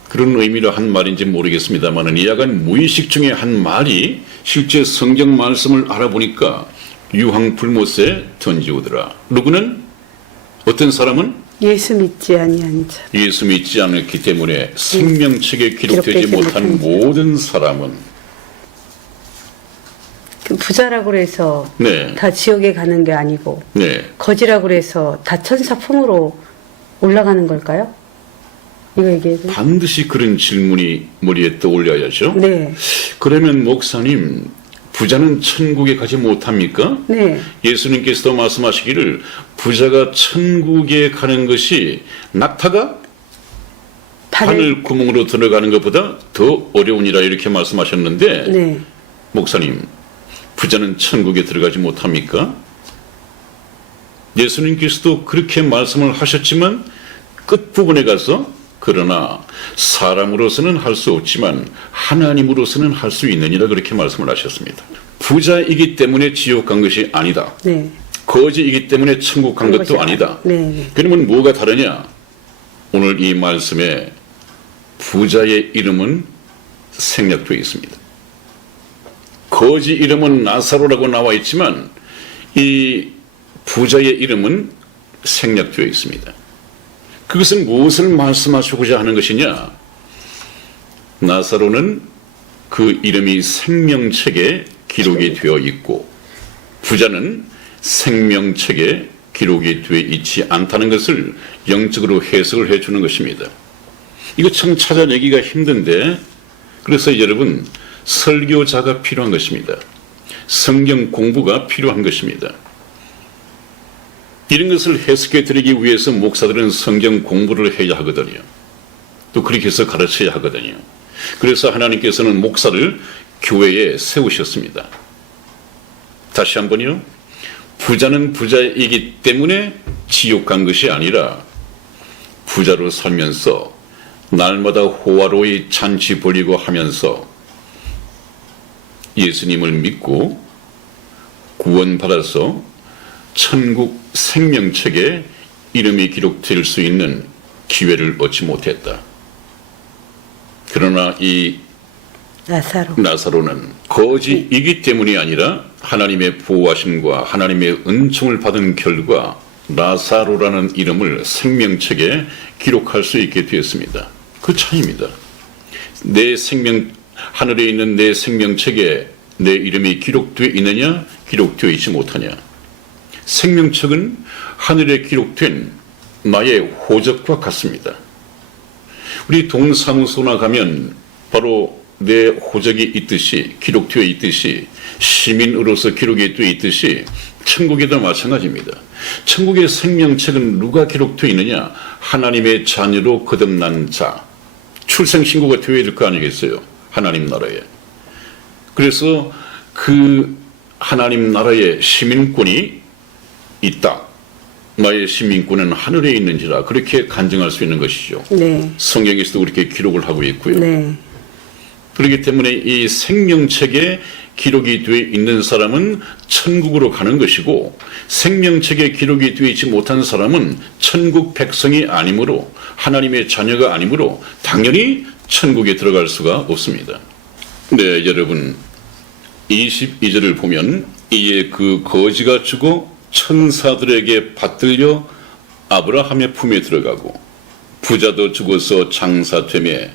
그런 의미로 한 말인지 모르겠습니다만 약간 무의식 중에 한 말이 실제 성경 말씀을 알아보니까 유황불못에 던지오더라. 누구는? 어떤 사람은? 예수 믿지 아니한 자. 예수 믿지 않았기 때문에 생명책에 기록되지 못한 모든 사람은, 그 부자라고 해서 네, 다 지옥에 가는 게 아니고, 네, 거지라고 해서 다 천사 품으로 올라가는 걸까요? 이거 얘기해요. 반드시 그런 질문이 머리에 떠올려야죠. 네. 그러면 목사님, 부자는 천국에 가지 못합니까? 네. 예수님께서도 말씀하시기를 부자가 천국에 가는 것이 낙타가 하늘 구멍으로 들어가는 것보다 더 어려우니라 이렇게 말씀하셨는데, 네. 목사님, 부자는 천국에 들어가지 못합니까? 예수님께서도 그렇게 말씀을 하셨지만 끝부분에 가서 그러나 사람으로서는 할 수 없지만 하나님으로서는 할 수 있느니라 그렇게 말씀을 하셨습니다. 부자이기 때문에 지옥 간 것이 아니다. 네. 거지이기 때문에 천국 간 것도 아니다. 네. 그러면 뭐가 다르냐? 오늘 이 말씀에 부자의 이름은 생략되어 있습니다. 거지 이름은 나사로라고 나와 있지만 이 부자의 이름은 생략되어 있습니다. 그것은 무엇을 말씀하시고자 하는 것이냐? 나사로는 그 이름이 생명책에 기록이 되어 있고 부자는 생명책에 기록이 되어 있지 않다는 것을 영적으로 해석을 해주는 것입니다. 이거 참 찾아내기가 힘든데, 그래서 여러분 설교자가 필요한 것입니다. 성경 공부가 필요한 것입니다. 이런 것을 해석해 드리기 위해서 목사들은 성경 공부를 해야 하거든요. 또 그렇게 해서 가르쳐야 하거든요. 그래서 하나님께서는 목사를 교회에 세우셨습니다. 다시 한번요. 부자는 부자이기 때문에 지옥 간 것이 아니라 부자로 살면서 날마다 호화로이 잔치 벌이고 하면서 예수님을 믿고 구원받아서 천국 생명책에 이름이 기록될 수 있는 기회를 얻지 못했다. 그러나 이 나사로는 거지이기 때문이 아니라 하나님의 보호하심과 하나님의 은총을 받은 결과 나사로라는 이름을 생명책에 기록할 수 있게 되었습니다. 그 차이입니다. 하늘에 있는 내 생명책에 내 이름이 기록되어 있느냐, 기록되어 있지 못하냐. 생명책은 하늘에 기록된 나의 호적과 같습니다. 우리 동사무소나 가면 바로 내 호적이 있듯이, 기록되어 있듯이, 시민으로서 기록이 되어 있듯이 천국에도 마찬가지입니다. 천국의 생명책은 누가 기록되어 있느냐? 하나님의 자녀로 거듭난 자. 출생신고가 되어야 될 거 아니겠어요? 하나님 나라에. 그래서 그 하나님 나라의 시민권이 있다. 나의 시민권은 하늘에 있는지라 그렇게 간증할 수 있는 것이죠. 네. 성경에서도 그렇게 기록을 하고 있고요. 네. 그렇기 때문에 이 생명책에 기록이 되어 있는 사람은 천국으로 가는 것이고 생명책에 기록이 되어 있지 못한 사람은 천국 백성이 아니므로 하나님의 자녀가 아니므로 당연히 천국에 들어갈 수가 없습니다. 네, 여러분 22절을 보면 이에 그 거지가 죽어 천사들에게 받들려 아브라함의 품에 들어가고 부자도 죽어서 장사되매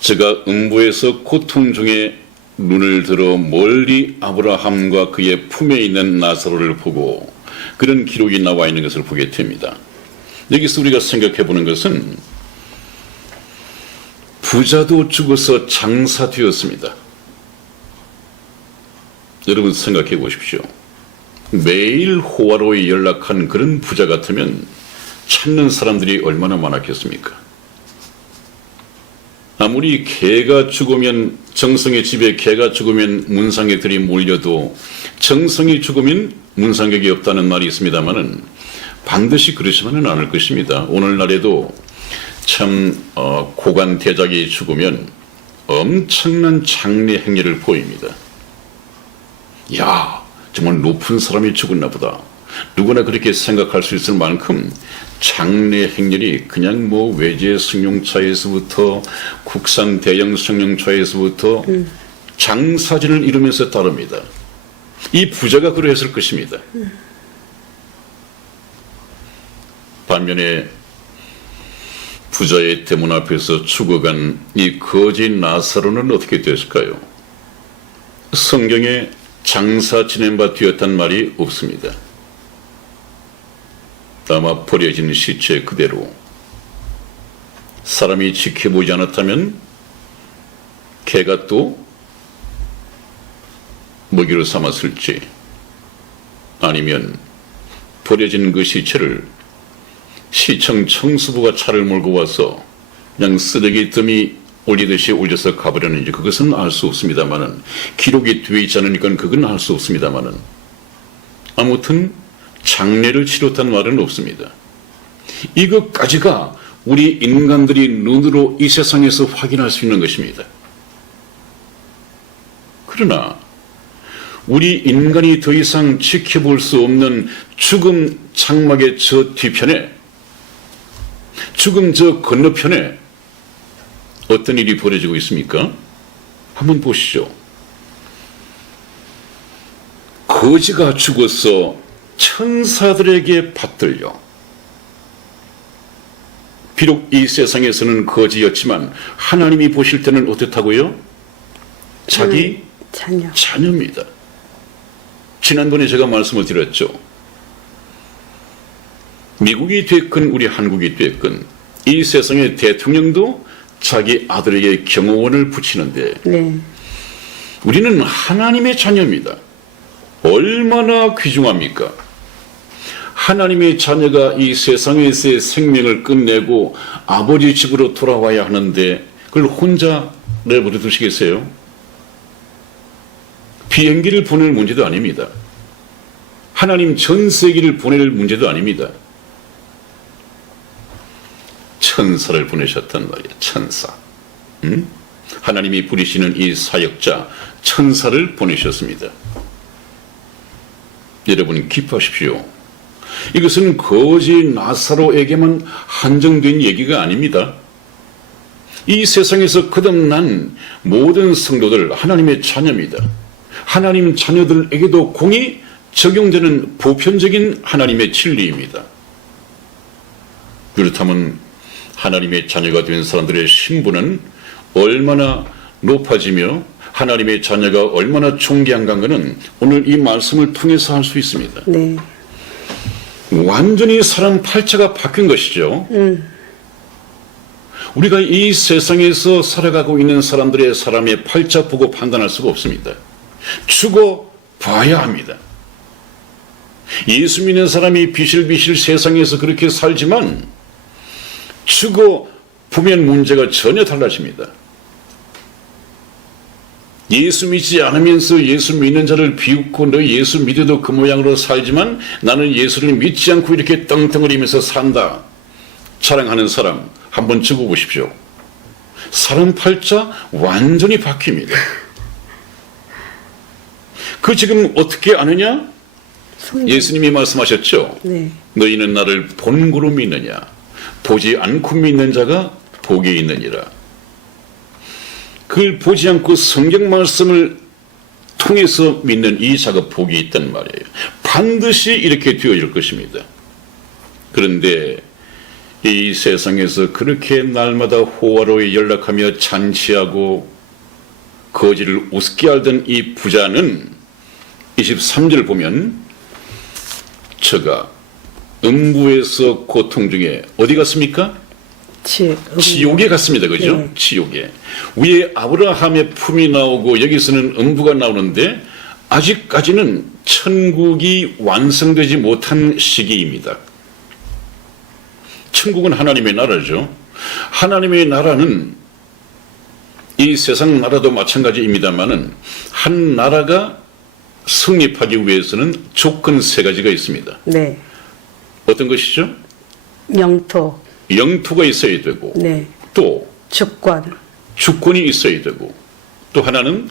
저가 음부에서 고통 중에 눈을 들어 멀리 아브라함과 그의 품에 있는 나사로를 보고 그런 기록이 나와 있는 것을 보게 됩니다. 여기서 우리가 생각해 보는 것은 부자도 죽어서 장사되었습니다. 여러분 생각해 보십시오. 매일 호화로이 연락한 그런 부자 같으면 찾는 사람들이 얼마나 많았겠습니까? 아무리 개가 죽으면 정성의 집에 개가 죽으면 문상객들이 몰려도 정성이 죽으면 문상객이 없다는 말이 있습니다만은 반드시 그렇지만은 않을 것입니다. 오늘날에도 참 고관 대작이 죽으면 엄청난 장례 행렬을 보입니다. 야, 정말 높은 사람이 죽었나 보다. 누구나 그렇게 생각할 수 있을 만큼 장례 행렬이 그냥 뭐 외제 승용차에서부터 국산 대형 승용차에서부터 장사진을 이루면서 따릅니다. 이 부자가 그러했을 것입니다. 반면에 부자의 대문 앞에서 죽어간 이 거지 나사로는 어떻게 됐을까요? 성경에 장사 지낸 바 되었단 말이 없습니다. 아마 버려진 시체 그대로 사람이 지켜보지 않았다면 개가 또 먹이로 삼았을지 아니면 버려진 그 시체를 시청 청수부가 차를 몰고 와서 그냥 쓰레기 더미 올리듯이 올려서 가버렸는지 그것은 알 수 없습니다만은 기록이 되어 있지 않으니까 그건 알 수 없습니다만은 아무튼 장례를 치렀다는 말은 없습니다. 이것까지가 우리 인간들이 눈으로 이 세상에서 확인할 수 있는 것입니다. 그러나 우리 인간이 더 이상 지켜볼 수 없는 죽음 장막의 저 뒤편에 죽음 저 건너편에 어떤 일이 벌어지고 있습니까? 한번 보시죠. 거지가 죽어서 천사들에게 받들려 비록 이 세상에서는 거지였지만 하나님이 보실 때는 어떻다고요? 자기 자녀입니다. 지난번에 제가 말씀을 드렸죠. 미국이 됐건 우리 한국이 됐건 이 세상의 대통령도 자기 아들에게 경호원을 붙이는데 네. 우리는 하나님의 자녀입니다. 얼마나 귀중합니까? 하나님의 자녀가 이 세상에서의 생명을 끝내고 아버지 집으로 돌아와야 하는데 그걸 혼자 내버려 두시겠어요? 비행기를 보낼 문제도 아닙니다. 하나님 전 세계를 보낼 문제도 아닙니다. 천사를 보내셨단 말이에요. 천사. 하나님이 부리시는 이 사역자 천사를 보내셨습니다. 여러분 기뻐하십시오. 이것은 거지 나사로에게만 한정된 얘기가 아닙니다. 이 세상에서 거듭난 모든 성도들 하나님의 자녀입니다. 하나님 자녀들에게도 공이 적용되는 보편적인 하나님의 진리입니다. 그렇다면 하나님의 자녀가 된 사람들의 신분은 얼마나 높아지며 하나님의 자녀가 얼마나 존귀한가 하는 오늘 이 말씀을 통해서 알 수 있습니다. 네. 완전히 사람 팔자가 바뀐 것이죠. 우리가 이 세상에서 살아가고 있는 사람들의 사람의 팔자 보고 판단할 수가 없습니다. 죽어 봐야 합니다. 예수 믿는 사람이 비실비실 세상에서 그렇게 살지만 죽어 보면 문제가 전혀 달라집니다. 예수 믿지 않으면서 예수 믿는 자를 비웃고 너 예수 믿어도 그 모양으로 살지만 나는 예수를 믿지 않고 이렇게 떵떵거리면서 산다 자랑하는 사람 한번 적어보십시오. 사람 팔자 완전히 바뀝니다. 그 지금 어떻게 아느냐? 예수님이 말씀하셨죠. 네. 너희는 나를 본고로 믿느냐? 보지 않고 믿는 자가 복이 있느니라. 그걸 보지 않고 성경 말씀을 통해서 믿는 이 자가 복이 있단 말이에요. 반드시 이렇게 되어질 것입니다. 그런데 이 세상에서 그렇게 날마다 호화로에 연락하며 잔치하고 거지를 우습게 알던 이 부자는 23절 보면 저가 음부에서 고통 중에 어디 갔습니까? 지옥에 갔습니다. 그죠? 네. 지옥에. 위에 아브라함의 품이 나오고 여기서는 음부가 나오는데 아직까지는 천국이 완성되지 못한 시기입니다. 천국은 하나님의 나라죠. 하나님의 나라는 이 세상 나라도 마찬가지입니다만은 한 나라가 성립하기 위해서는 조건 3가지가 있습니다. 네. 어떤 것이죠? 영토. 영토가 있어야 되고 네. 또 주권. 주권이 있어야 되고 또 하나는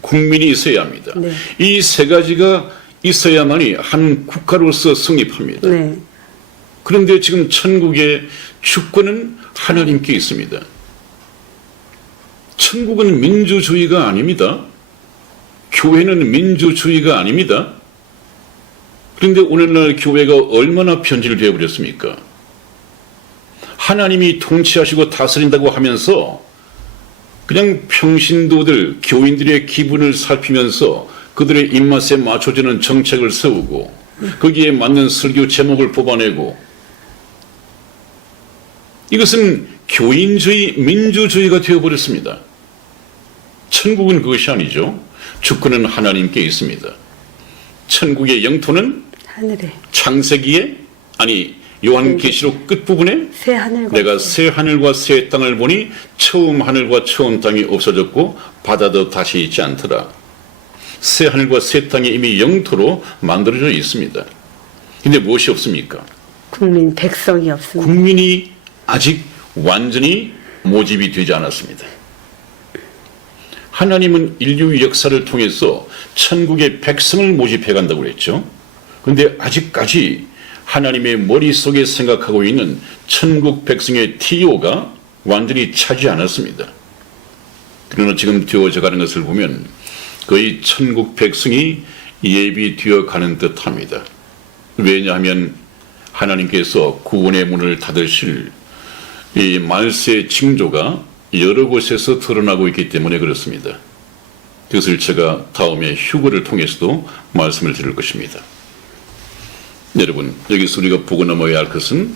국민이 있어야 합니다. 네. 이 3가지가 있어야만이 한 국가로서 성립합니다. 네. 그런데 지금 천국의 주권은 하나님께 있습니다. 천국은 민주주의가 아닙니다. 교회는 민주주의가 아닙니다. 그런데 오늘날 교회가 얼마나 변질되어 버렸습니까? 하나님이 통치하시고 다스린다고 하면서 그냥 평신도들, 교인들의 기분을 살피면서 그들의 입맛에 맞춰주는 정책을 세우고 거기에 맞는 설교 제목을 뽑아내고 이것은 교인주의, 민주주의가 되어버렸습니다. 천국은 그것이 아니죠. 주권은 하나님께 있습니다. 천국의 영토는 하늘에. 창세기에 요한계시록 끝부분에 새 하늘과 내가 새 하늘과 새 땅을 보니 처음 하늘과 처음 땅이 없어졌고 바다도 다시 있지 않더라. 새 하늘과 새 땅이 이미 영토로 만들어져 있습니다. 근데 무엇이 없습니까? 국민, 백성이 없습니다. 국민이 아직 완전히 모집이 되지 않았습니다. 하나님은 인류 역사를 통해서 천국의 백성을 모집해 간다고 그랬죠. 그런데 아직까지 하나님의 머릿속에 생각하고 있는 천국 백성의 TO가 완전히 차지 않았습니다. 그러나 지금 되어져 가는 것을 보면 거의 천국 백성이 예비되어 가는 듯합니다. 왜냐하면 하나님께서 구원의 문을 닫으실 이 말세 징조가 여러 곳에서 드러나고 있기 때문에 그렇습니다. 그것을 제가 다음에 휴거를 통해서도 말씀을 드릴 것입니다. 여러분, 여기서 우리가 보고 넘어야 할 것은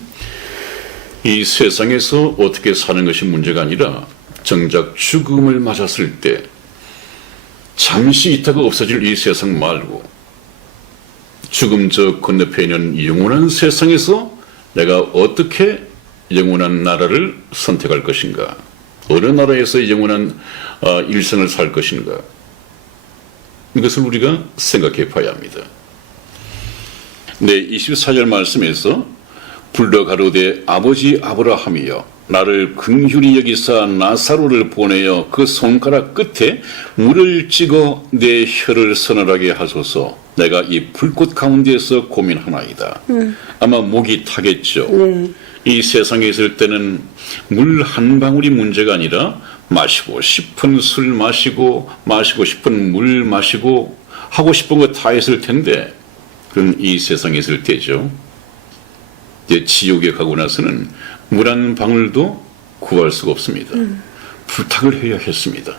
이 세상에서 어떻게 사는 것이 문제가 아니라 정작 죽음을 맞았을 때 잠시 있다가 없어질 이 세상 말고 죽음 저 건너편에 있는 영원한 세상에서 내가 어떻게 영원한 나라를 선택할 것인가? 어느 나라에서 영원한 일생을 살 것인가? 이것을 우리가 생각해 봐야 합니다. 네, 24절 말씀에서 불러 가로되 아버지 아브라함이여 나를 긍휼히 여기사 나사로를 보내어 그 손가락 끝에 물을 찍어 내 혀를 서늘하게 하소서. 내가 이 불꽃 가운데에서 고민하나이다. 아마 목이 타겠죠. 이 세상에 있을 때는 물 한 방울이 문제가 아니라 마시고 싶은 술 마시고 싶은 물 마시고 하고 싶은 거 다 했을 텐데 그건 이 세상에 있을 때죠. 이제 지옥에 가고 나서는 물 한 방울도 구할 수가 없습니다. 부탁을 해야 했습니다.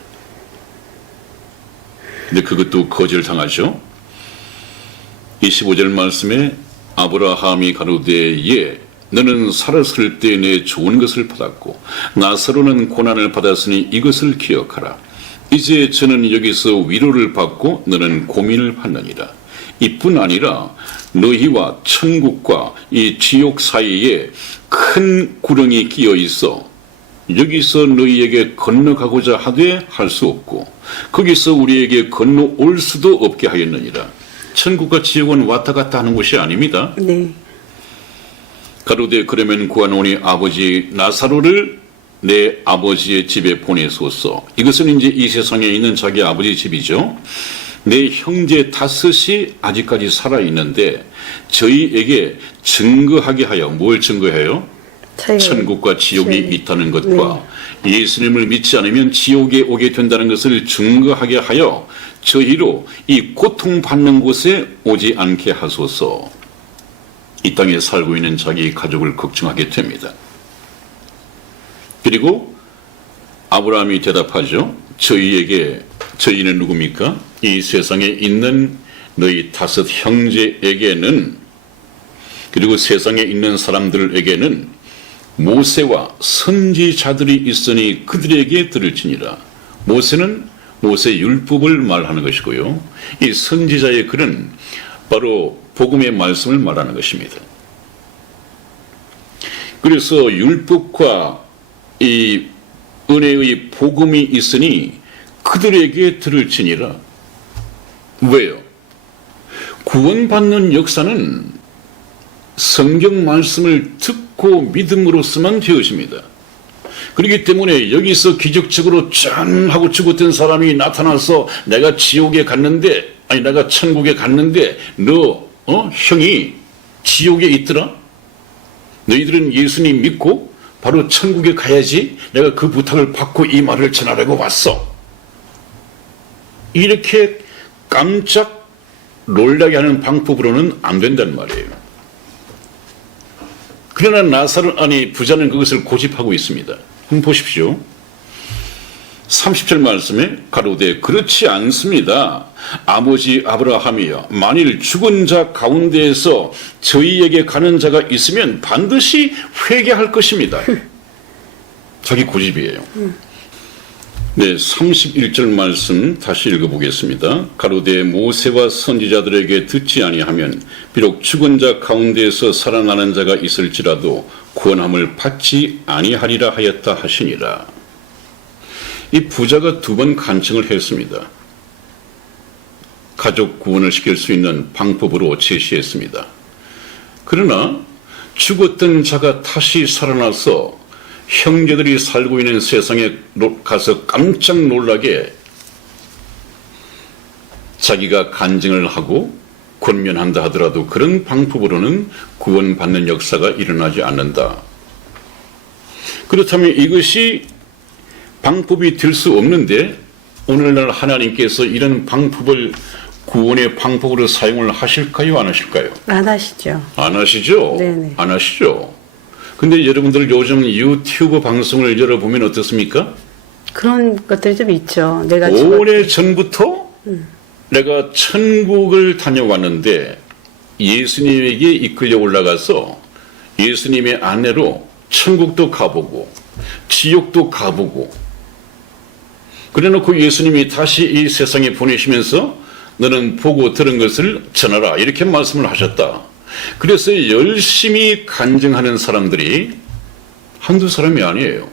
근데 그것도 거절당하죠. 25절 말씀에 아브라함이 가로되 예 너는 살았을 때 내 좋은 것을 받았고 나사로는 고난을 받았으니 이것을 기억하라. 이제 저는 여기서 위로를 받고 너는 고민을 받느니라. 이뿐 아니라 너희와 천국과 이 지옥 사이에 큰 구렁이 끼어 있어 여기서 너희에게 건너가고자 하되 할 수 없고 거기서 우리에게 건너올 수도 없게 하였느니라. 천국과 지옥은 왔다 갔다 하는 곳이 아닙니다. 네. 가로되 그러면 구하노니 아버지 나사로를 내 아버지의 집에 보내소서. 이것은 이제 이 세상에 있는 자기 아버지 집이죠. 내 형제 다섯이 아직까지 살아있는데 저희에게 증거하게 하여 뭘 증거해요? 천국과 지옥이 있다는 것과 예수님을 믿지 않으면 지옥에 오게 된다는 것을 증거하게 하여 저희로 이 고통받는 곳에 오지 않게 하소서. 이 땅에 살고 있는 자기 가족을 걱정하게 됩니다. 그리고 아브라함이 대답하죠. 저희는 누굽니까? 이 세상에 있는 너희 다섯 형제에게는 그리고 세상에 있는 사람들에게는 모세와 선지자들이 있으니 그들에게 들을지니라. 모세는 모세 율법을 말하는 것이고요. 이 선지자의 글은 바로 복음의 말씀을 말하는 것입니다. 그래서 율법과 이 은혜의 복음이 있으니 그들에게 들을지니라. 왜요? 구원받는 역사는 성경 말씀을 듣고 믿음으로서만 되어집니다. 그렇기 때문에 여기서 기적적으로 짠 하고 죽었던 사람이 나타나서 내가 지옥에 갔는데 아니 내가 천국에 갔는데 너 형이 지옥에 있더라? 너희들은 예수님 믿고 바로 천국에 가야지 내가 그 부탁을 받고 이 말을 전하려고 왔어. 이렇게 깜짝 놀라게 하는 방법으로는 안 된단 말이에요. 그러나 부자는 그것을 고집하고 있습니다. 한번 보십시오. 30절 말씀에 가로되 그렇지 않습니다. 아버지 아브라함이여 만일 죽은 자 가운데에서 저희에게 가는 자가 있으면 반드시 회개할 것입니다. 자기 고집이에요. 네, 31절 말씀 다시 읽어보겠습니다. 가로되 모세와 선지자들에게 듣지 아니하면 비록 죽은 자 가운데에서 살아나는 자가 있을지라도 구원함을 받지 아니하리라 하였다 하시니라. 이 부자가 두 번 간청을 했습니다. 가족 구원을 시킬 수 있는 방법으로 제시했습니다. 그러나 죽었던 자가 다시 살아나서 형제들이 살고 있는 세상에 가서 깜짝 놀라게 자기가 간증을 하고 권면한다 하더라도 그런 방법으로는 구원받는 역사가 일어나지 않는다. 그렇다면 이것이 방법이 될 수 없는데 오늘날 하나님께서 이런 방법을 구원의 방법으로 사용을 하실까요? 안 하실까요? 안 하시죠. 안 하시죠? 네네. 안 하시죠? 근데 여러분들 요즘 유튜브 방송을 열어보면 어떻습니까? 그런 것들이 좀 있죠. 내가 오래전부터 내가 천국을 다녀왔는데 예수님에게 이끌려 올라가서 예수님의 아내로 천국도 가보고 지옥도 가보고 그래놓고 예수님이 다시 이 세상에 보내시면서 너는 보고 들은 것을 전하라. 이렇게 말씀을 하셨다. 그래서 열심히 간증하는 사람들이 한두 사람이 아니에요.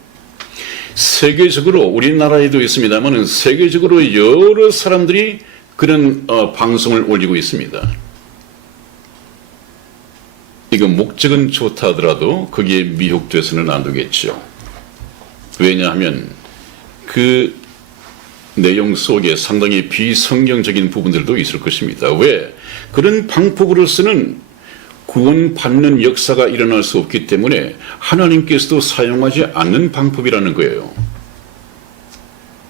세계적으로 우리나라에도 있습니다만 세계적으로 여러 사람들이 그런 방송을 올리고 있습니다. 이거 목적은 좋다 하더라도 거기에 미혹돼서는 안 되겠죠. 왜냐하면 그 내용 속에 상당히 비성경적인 부분들도 있을 것입니다. 왜? 그런 방법으로서는 구원받는 역사가 일어날 수 없기 때문에 하나님께서도 사용하지 않는 방법이라는 거예요.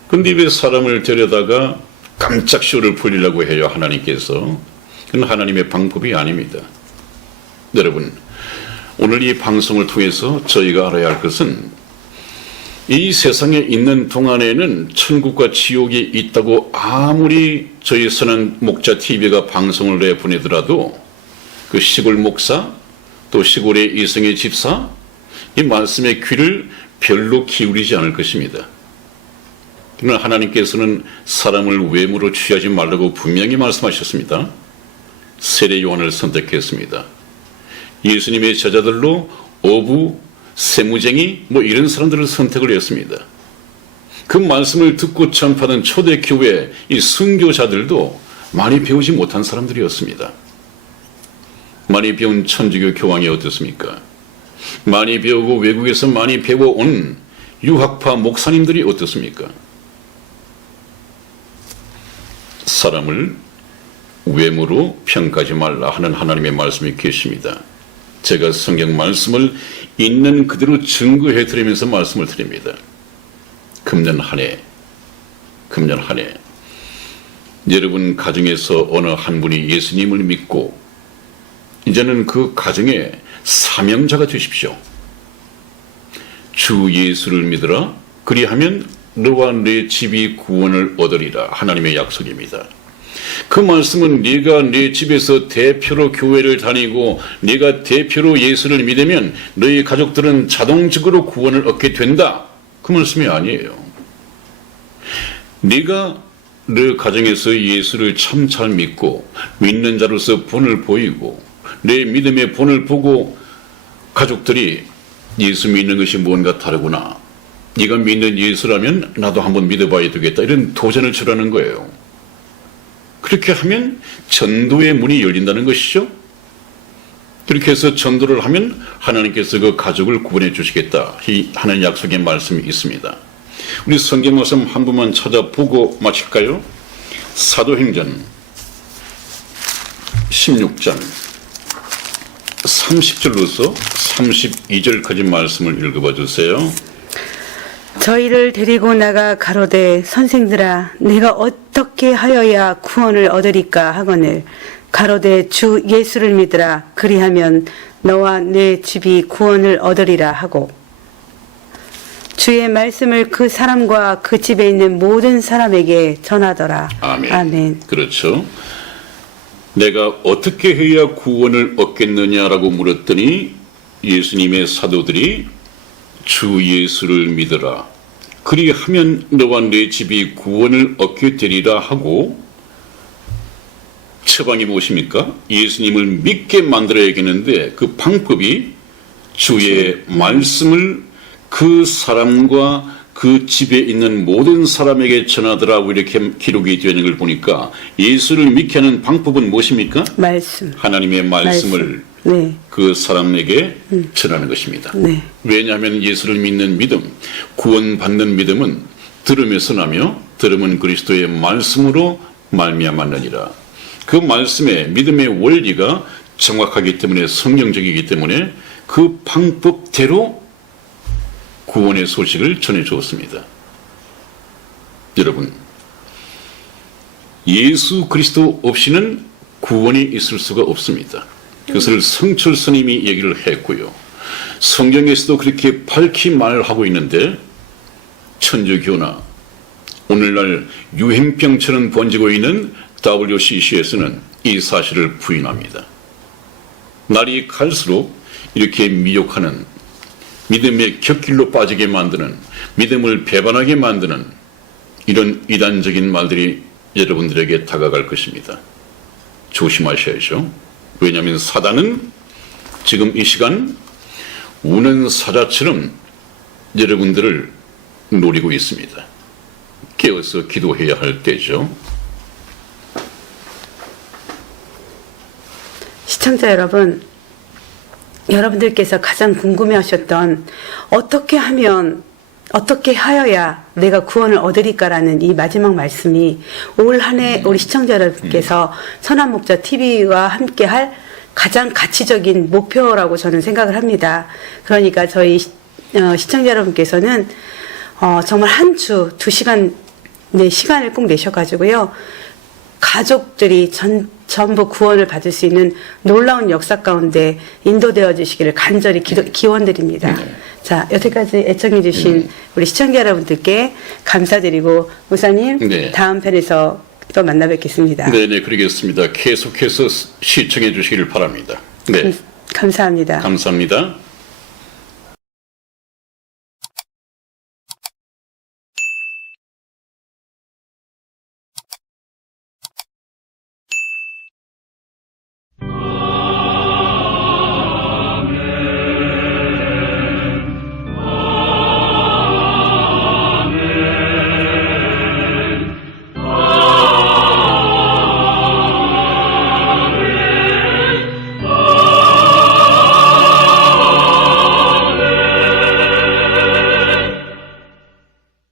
근데 왜 사람을 데려다가 깜짝 쇼를 풀리려고 해요, 하나님께서? 그건 하나님의 방법이 아닙니다. 여러분, 오늘 이 방송을 통해서 저희가 알아야 할 것은 이 세상에 있는 동안에는 천국과 지옥이 있다고 아무리 저희 선한 목자 TV가 방송을 내보내더라도 그 시골 목사 또 시골의 이성의 집사 이 말씀의 귀를 별로 기울이지 않을 것입니다. 그러나 하나님께서는 사람을 외모로 취하지 말라고 분명히 말씀하셨습니다. 세례 요한을 선택했습니다. 예수님의 제자들로 어부, 세무쟁이 이런 사람들을 선택을 했습니다. 그 말씀을 듣고 전파하는 초대교회 이 순교자들도 많이 배우지 못한 사람들이었습니다. 많이 배운 천주교 교황이 어떻습니까? 많이 배우고 외국에서 많이 배워온 유학파 목사님들이 어떻습니까? 사람을 외모로 평가하지 말라 하는 하나님의 말씀이 계십니다. 제가 성경 말씀을 있는 그대로 증거해 드리면서 말씀을 드립니다. 금년 한 해 여러분 가정에서 어느 한 분이 예수님을 믿고 이제는 그 가정의 사명자가 되십시오. 주 예수를 믿으라. 그리하면 너와 내 집이 구원을 얻으리라. 하나님의 약속입니다. 그 말씀은 네가 네 집에서 대표로 교회를 다니고 네가 대표로 예수를 믿으면 너희 가족들은 자동적으로 구원을 얻게 된다. 그 말씀이 아니에요. 네가 너 가정에서 예수를 참 잘 믿고 믿는 자로서 본을 보이고 내 믿음의 본을 보고 가족들이 예수 믿는 것이 뭔가 다르구나. 네가 믿는 예수라면 나도 한번 믿어봐야 되겠다. 이런 도전을 주라는 거예요. 그렇게 하면 전도의 문이 열린다는 것이죠. 그렇게 해서 전도를 하면 하나님께서 그 가족을 구원해 주시겠다 하는 약속의 말씀이 있습니다. 우리 성경 말씀 한 번만 찾아보고 마칠까요? 사도행전 16장 30절로서 32절까지 말씀을 읽어봐 주세요. 저희를 데리고 나가 가로되 선생들아 내가 어떻게 하여야 구원을 얻으리까 하거늘 가로되 주 예수를 믿으라 그리하면 너와 내 집이 구원을 얻으리라 하고 주의 말씀을 그 사람과 그 집에 있는 모든 사람에게 전하더라. 아멘. 아멘. 그렇죠. 내가 어떻게 해야 구원을 얻겠느냐라고 물었더니 예수님의 사도들이 주 예수를 믿으라. 그리하면 너와 내 집이 구원을 얻게 되리라 하고 처방이 무엇입니까? 예수님을 믿게 만들어야겠는데 그 방법이 주의 말씀을 그 사람과 그 집에 있는 모든 사람에게 전하더라고 이렇게 기록이 되어 있는 걸 보니까 예수를 믿게 하는 방법은 무엇입니까? 말씀. 하나님의 말씀을 네. 그 사람에게 전하는 것입니다. 네. 왜냐하면 예수를 믿는 믿음, 구원받는 믿음은 들음에서 나며 들음은 그리스도의 말씀으로 말미암았느니라. 그 말씀의 믿음의 원리가 정확하기 때문에 성경적이기 때문에 그 방법대로 구원의 소식을 전해주었습니다. 여러분, 예수 그리스도 없이는 구원이 있을 수가 없습니다. 그것을 성철 스님이 얘기를 했고요. 성경에서도 그렇게 밝히 말하고 있는데 천주교나 오늘날 유행병처럼 번지고 있는 WCC에서는 이 사실을 부인합니다. 날이 갈수록 이렇게 미혹하는 믿음의 곁길로 빠지게 만드는 믿음을 배반하게 만드는 이런 이단적인 말들이 여러분들에게 다가갈 것입니다. 조심하셔야죠. 왜냐하면 사단은 지금 이 시간 우는 사자처럼 여러분들을 노리고 있습니다. 깨어서 기도해야 할 때죠. 시청자 여러분, 여러분들께서 가장 궁금해하셨던 어떻게 하여야 내가 구원을 얻으리까라는 이 마지막 말씀이 올 한 해 우리 시청자 여러분께서 선한 목자 TV와 함께할 가장 가치적인 목표라고 저는 생각을 합니다. 그러니까 저희 시청자 여러분께서는 정말 한 주 2시간 시간을 꼭 내셔가지고요. 가족들이 전부 구원을 받을 수 있는 놀라운 역사 가운데 인도되어 주시기를 간절히 기원드립니다. 자, 여태까지 애청해 주신 우리 시청자 여러분들께 감사드리고 목사님 네. 다음 편에서 또 만나 뵙겠습니다. 네네, 그러겠습니다. 계속해서 시청해 주시기를 바랍니다. 네, 감사합니다. 감사합니다.